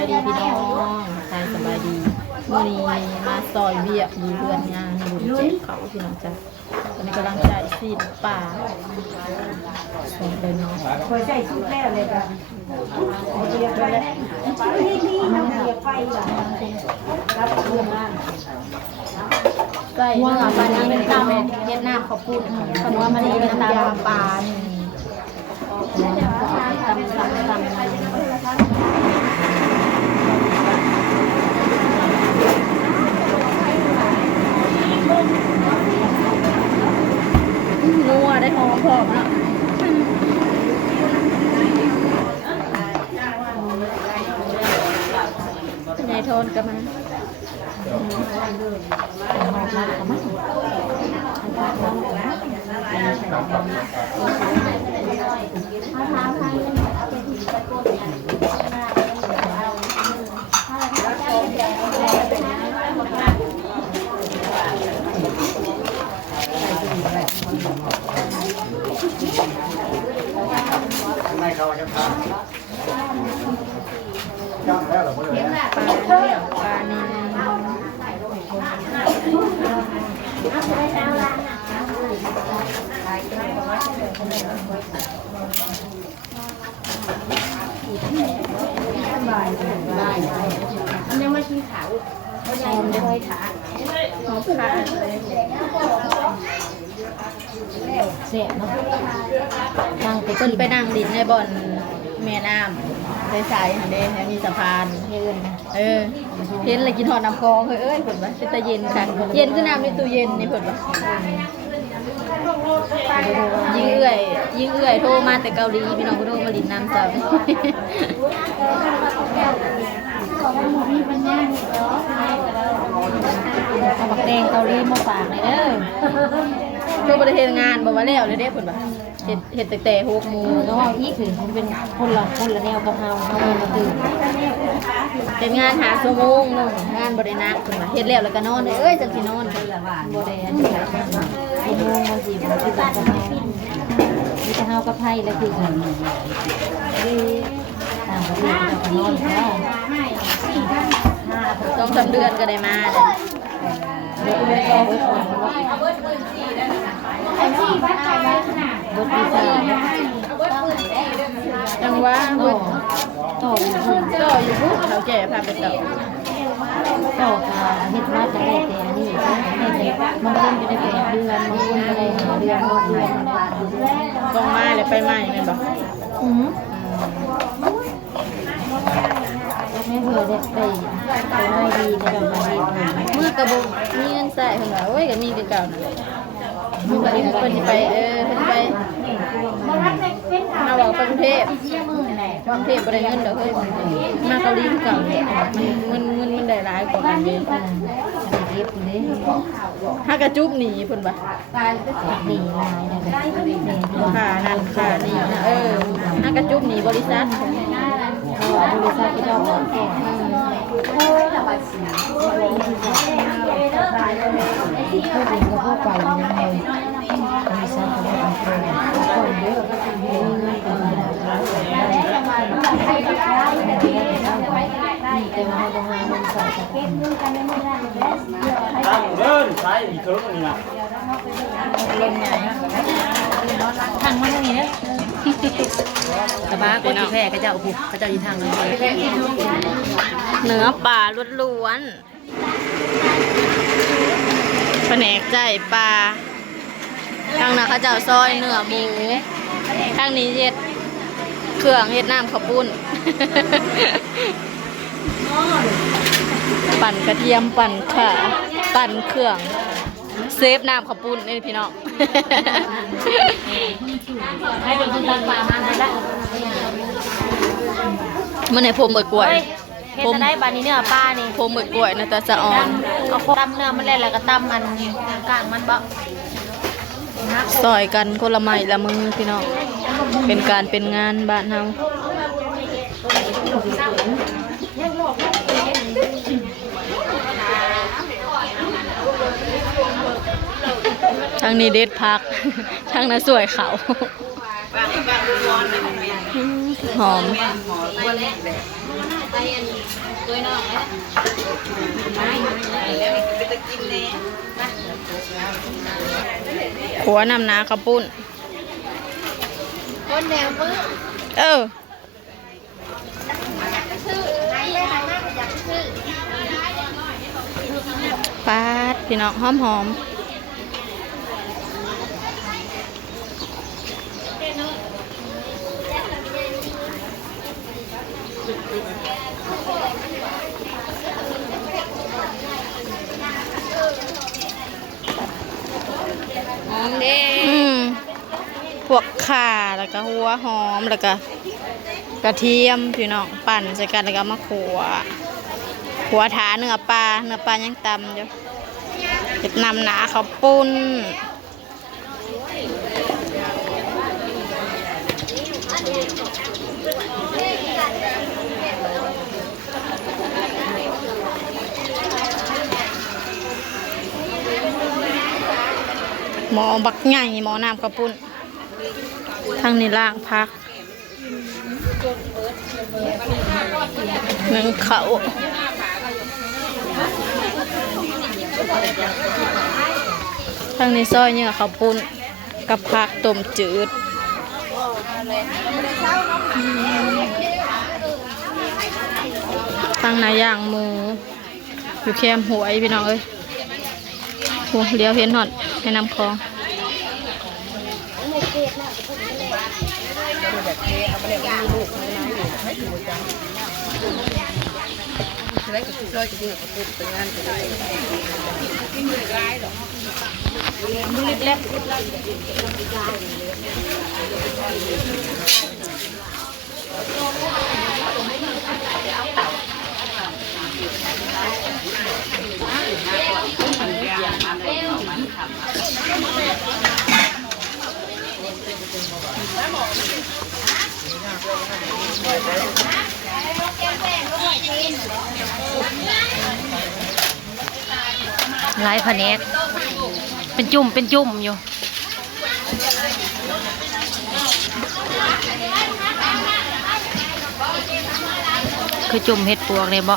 ายดีพี่น้องใครสบายดีมื้อนี้มาซอยเวียกอยู่เรือนงานบุญแจกเขาพี่น้องจ้ะตอนนี้กำลังจ่ายซีดป่าส่งไปเนาะ เคยใส่ชุดแล้วเลยค่ะเรียกไปแล้วนี่น้ำเรียกไปเหรอรับเรื่องมาก ใส่เนื้อปลานี้เป็นตำเวียดนามเขาพูดคำว่ามันนี่เป็นตำปลาตำนัวได้หอมพร้อมแล้วนายโทนกันมาไม่เข้าจะพาจ้างแล้วหรือไม่ได้ ปลาเนี่ยปลานี่ยังไม่กินขาวเขาใหญ่เลยค่ะ หอมขาเสียเนาะนั่งไปขึ้นไปนั่งดินในบ่อนแม่น้ำใสๆหันเด้มีสะพานเห็นเลยกินทอดน้ำคลองเอ้ยเพิ่นว่าเป็นตาเย็นค่ะเย็นคือน้ำในตู้เย็นนี่เพิ่นว่ายิ่งเอื่อยโทรมาแต่เกาหลีพี่น้องก็โทรมาดินน้ำเจ้าเอาบักแดงเกาหลีมาฝากเลยเด้อโทรประเทศงานบอกว่าแล้วเลยเด้เพิ่นว่าเฮ็ดแต่6 โมง แล้วว่าอีกถึงมันเป็นคนละแนวกับเรามาตื่น เฮ็ดงาน5 ชั่วโมงนึงงานบ่ได้นักเพิ่นว่าเฮ็ดแล้วแล้วก็นอนเอ้ยจังสินอนบ่ได้อันนี้ ชั่วโมงมาสิมันคือการกับเรามีแต่เฮากับไพ่แล้วคือกันต่างประเทศกับนอนแล้ว 2-3 เดือนก็ได้มาเด้อ จังว่าเบิด ต่ออยู่ ก็อยู่พุเขาแก่พาไปต่อ ต่อการเฮ็ดมาจะได้แต่นี่บางคนจะได้8 เดือนบางคนจะได้5 เดือน6 เดือน ต้องมาเลยไปใหม่แม่นบ่ ไม่เผื่อได้ไปน้อยดีแต่แบบนี้ มือกระบุมีเงินใส่เพิ่นว่าโอ้ยก็มีคือเก่านั่นแหละมือก็เพิ่นสิไปเพิ่นสิไปมาบอกกรุงเทพกรุงเทพบ่ได้เงินดอกเฮ้ยมาเกาหลีคือเก่าเนี่ยมันได้หลายกว่ากันเด้ เก็บอยู่เด้ ถ้ากระจุบหนีเพิ่นว่า ดีลายนะ ค่านั่นค่านี่นะถ้ากระจุบหนีบริษัท บริษัทที่เราแก่พวกนี้ก็พวกไปยังไงบริษัทเขาเป็นคนเยอะมีเงินเป็นแต่ว่าเราหาเงินใส่เก็บเงินกันในมือนั่นเลย ตั้งเดินใช้อีกเถิงนี่นะ ลงใหญ่ ทางมันนี่นะ สบายก็สิแพ้ก็เจ้าผู้เขาเจ้าอยู่ทางนั้นเนื้อปลาล้วนๆแผนกใจปลาทางนั้นเขาเจ้าซอยเนื้อหมูทางนี้เฮ็ดเครื่องเฮ็ดน้ำข้าวปุ้น ปั่นกระเทียมปั่นข่าปั่นเครื่องเซฟน้ำข้าวปุ้นนี่พี่น้อง ให้เป็นคนตัดปลามาได้ละ มันในพรมเบิดกล้วย เฮ็ดได้บานี้เนื้อปลานี่ พรมเบิดกล้วยนะแต่สะออน เอาตำเนื้อมันแล้วก็ตำมันกลางมันบ่ ซอยกันคนละไม้ละมือพี่น้องเป็นการเป็นงานบ้านเฮาทางนี้เด็ดพักทางนั้นสวยเขา หอมหัวนำนาข้าวปุ้นคนแนวมือปาดพี่น้องหอมหอมหอมเด้พวกข่าแล้วก็หัวหอมแล้วก็กระเทียมพี่น้องปั่นใส่กันแล้วก็มาขัวถาเนื้อปลายังตำอยู่จะนำหนาข้าวปุ้นหมอบักใหญ่หมอน้ำข้าวปุ้นทางนี้ล่างพักหนึ่งเขาทางนี้ซอยเนี่ยข้าวปุ้นกับผักต้มจืดทางนายย่างหมูอยู่แคมหวยพี่น้องเอ้ยโหเลี้ยวเห็นหอดให้น้ำคลองหลายแผนกเป็นจุ่มอยู่คือจุ่มเห็ดปวกเลยบ่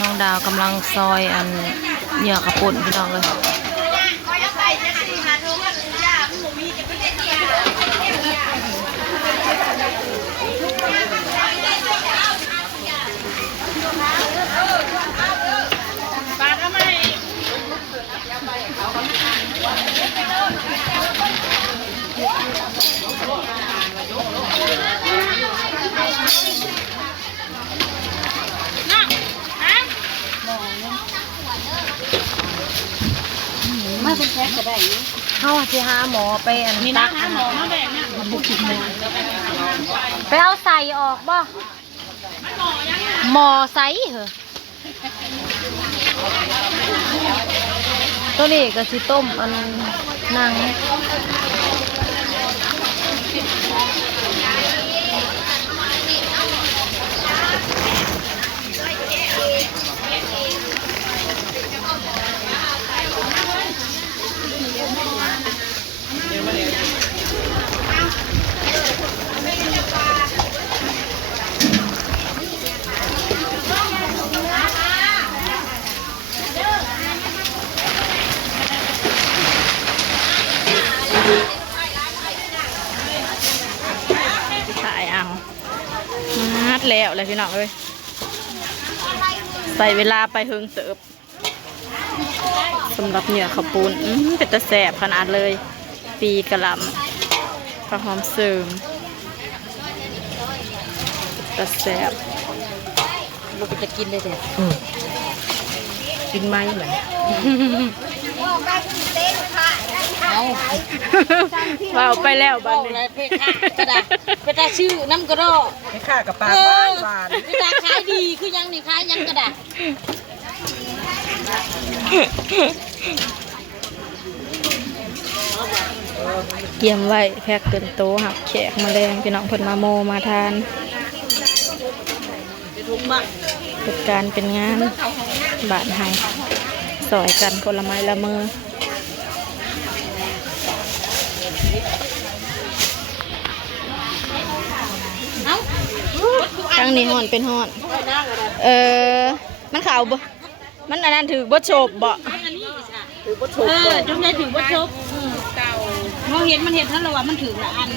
น้องดาวกำลังซอยอันเหยื่อกระปุ่นพี่น้องเลยมาเป็นแพ็คก็ได้เข้าสิหาหมอไปอันตักหมอมาแบ่งเนี่ยบุกจิตหมอไปเอาใส่ออกบ่หมอใส่เหรอตัวนี้ก็สิต้มอันนางถ่ายเอามัดแล้วเลยพี่น้องเอ้ยใส่เวลาไปเฮิงเติบสำหรับเหนือข้าวปุ้นเป็นตะแสบขนาดเลยปีกระหล่ำผักหอมเสริมตะแสบลูกจะกินได้แต่กินไหมเหมือนเอา ไปแล้วบ้านนี้เพค่ากระดาษเพค่าชื่อน้ำกระโดดเพค่ากับปลาบ้านเพค่าขายดีคือยังนี่ขายยังกระดาษเกี่ยมไว้แพ็กเกินโตหักแขกมาแรงพี่น้องเพิ่นมาโมมาทานเป็นการเป็นงานบาทไฮสอยกันคนละไม้ละมือ ทั้งนี้ห่อนเป็นห่อนมันขาวบ่มันอันนั้นถือบดโฉบบ่จงได้ถือบดโฉบเก่าเราเห็นมันเห็นท่านเราว่ามันถือละอัน